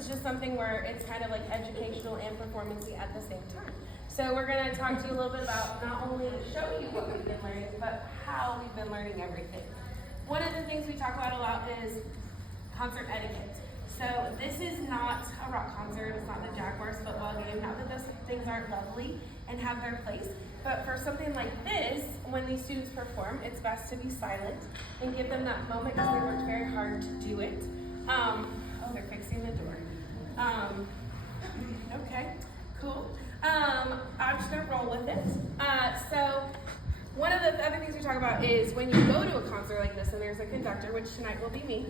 is just something where it's kind of like educational and performance-y at the same time. So we're going to talk to you a little bit about not only show you what we've been learning, but how we've been learning everything. One of the things we talk about a lot is concert etiquette. So this is not a rock concert, it's not the Jaguars football game, not that those things aren't lovely and have their place, but for something like this, when these students perform, it's best to be silent and give them that moment because they worked very hard to do it. Oh, they're fixing the door. Okay, cool. I'm just gonna roll with it. So one of the other things we talk about is when you go to a concert like this and there's a conductor, which tonight will be me,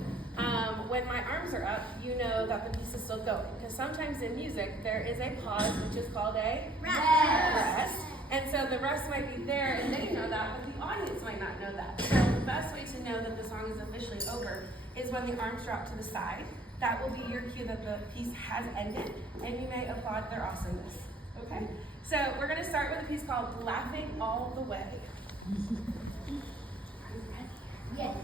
when my arms are up, you know that the piece is still going. Because sometimes in music, there is a pause, which is called a rest. And so the rest might be there and they know that, but the audience might not know that. So the best way to know that the song is officially over is when the arms drop to the side. That will be your cue that the piece has ended, and you may applaud their awesomeness. Okay? So we're going to start with a piece called Laughing All the Way. Yes.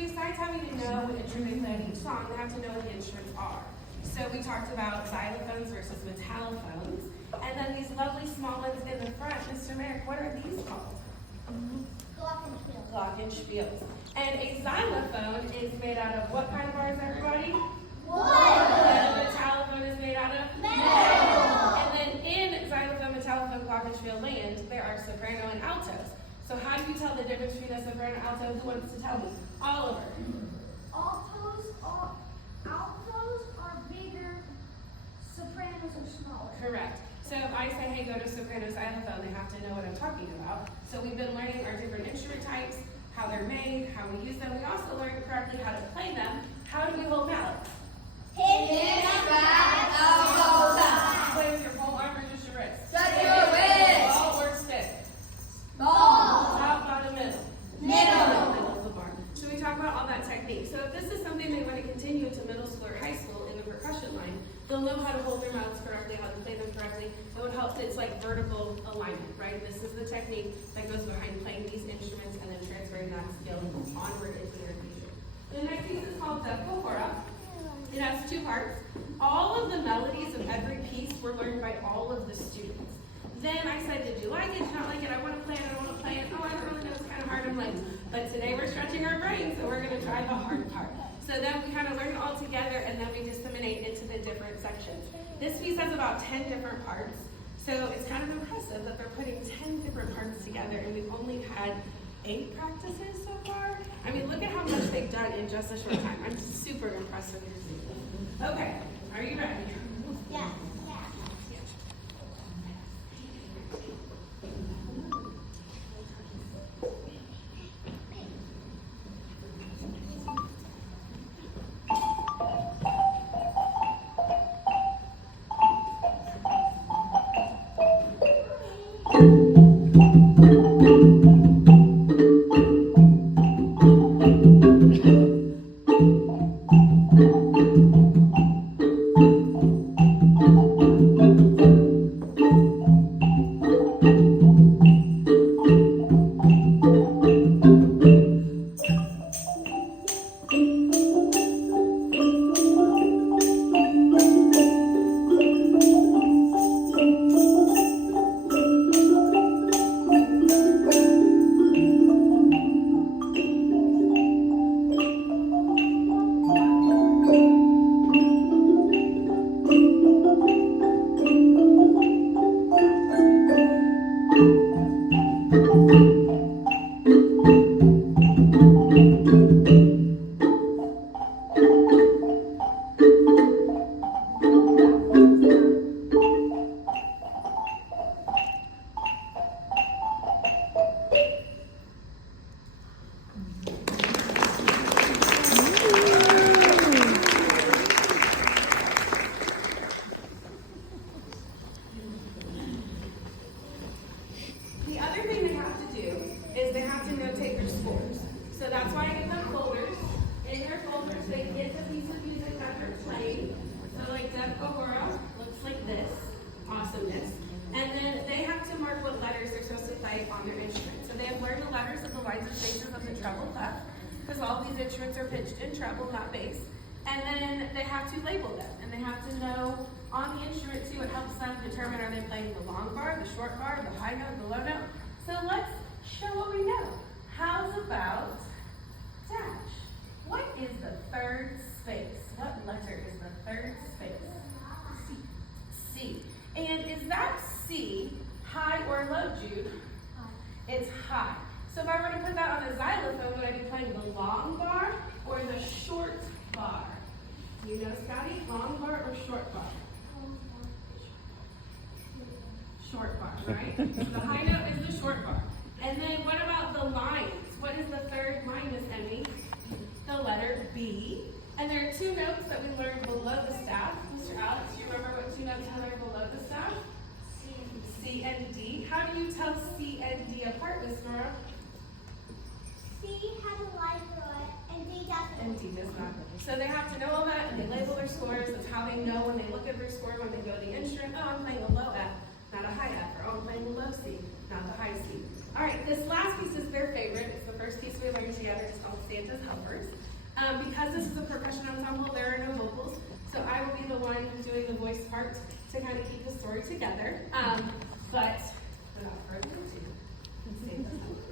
Besides having to know what instrument they play on each song, they have to know what the instruments are. So we talked about xylophones versus metallophones. And then these lovely small ones in the front, Mr. Merrick, what are these called? Glockenspiels. Glockenspiels. And a xylophone is made out of what kind of bars, everybody? Wood. And a metallophone is made out of? Metal. And then in xylophone, metallophone, glockenspiel land, there are soprano and altos. So how do you tell the difference between a soprano and alto? Who wants to tell me? Oliver. Altos are bigger, sopranos are smaller. Correct. So if I say, hey, go to soprano xylophone, they have to know what I'm talking about. So we've been learning our different instrument types, how they're made, how we use them. We also learned correctly how to play them. How do we hold mallets? Hit back, elbow back. Play with your whole arm or just your wrist? Just your wrist. Ball or stick? Ball. Top, bottom, middle? Middle of the bar. So we talk about all that technique. So if this is something they want to continue into middle school or high school in the percussion line, they'll know how to hold their mouths correctly, how to play them correctly. It would help. It's like vertical alignment, right? This is the technique that goes behind playing these instruments and then transferring that skill onward into their future. The next piece is called Zeppo Hora. It has two parts. All of the melodies of every piece were learned by all of the students. Then I said, did you like it? Did you not like it? I want to play it. I don't want to play it. Oh, I don't really know. It's kind of hard. I'm like, but today we're stretching our brains, so we're going to try the hard part. So then we kind of learn it all together, and then we disseminate into the different sections. This piece has about 10 different parts. So it's kind of impressive that they're putting 10 different parts together, and we've only had 8 practices so far. I mean, look at how much they've done in just a short time. I'm super impressed with your students. Okay, are you ready? Yeah. The other thing they have to do is they have to notate their scores. So that's why I give them folders. In their folders, they get the piece of music that they're playing. So like Deb Kahora looks like this, awesomeness. And then they have to mark what letters they're supposed to play on their instrument. So they have learned the letters of the lines and spaces of the treble clef, because all these instruments are pitched in treble, not bass. And then they have to label them, and they have to know on the instrument too. It helps them determine, are they playing the long bar, the short bar, the high note, the low note. So let's show what we know. How's about dash? What is the third space? What letter is the third space? C. And is that C high or low, Jude? It's high. So if I were to put that on a xylophone, would I be playing the long bar or the short bar? You know, Scotty, long bar or short bar? Short bar, right? The high note is the short bar. And then what about the lines? What is the third line, Miss Emmy? The letter B. And there are 2 notes that we learned below the staff. Mr. Alex, do you remember what 2 notes we learned below the staff? C and D. How do you tell C and D apart, Miss Nora? C has a line through it, and D doesn't. And D does not. So they have to know all that, and they label their scores. That's how they know when they look at their score, when they go to the instrument. Oh, I'm playing a low F, not a high F. Or oh, I'm playing a low C, not the high C. All right, this last piece is their favorite. It's the first piece we learned together. It's called Santa's Helpers. Because this is a percussion ensemble, there are no vocals. So I will be the one doing the voice part to kind of keep the story together. But without further ado, Santa's Helpers.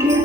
Thank you.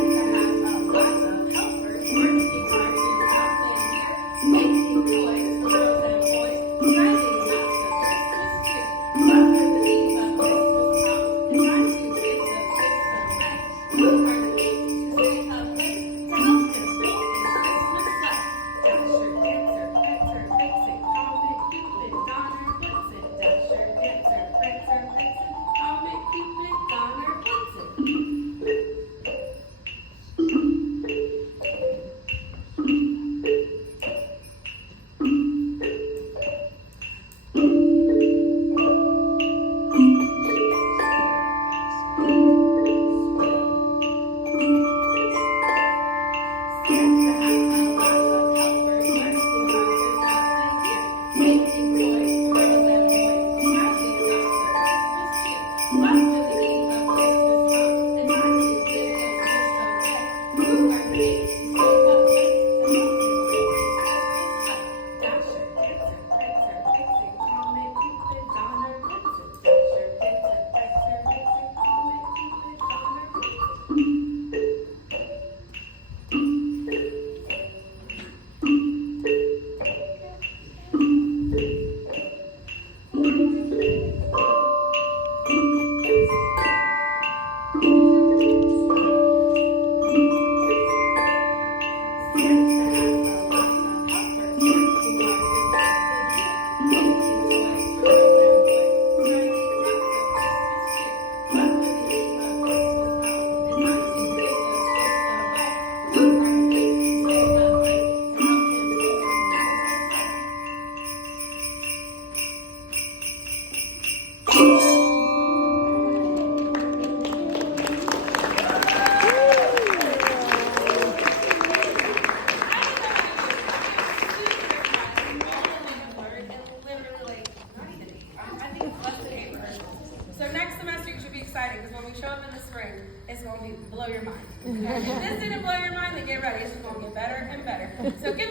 So next semester you should be excited because when we show up in the spring, it's going to blow your mind. If this didn't blow your mind, then get ready. It's just going to get better and better. So give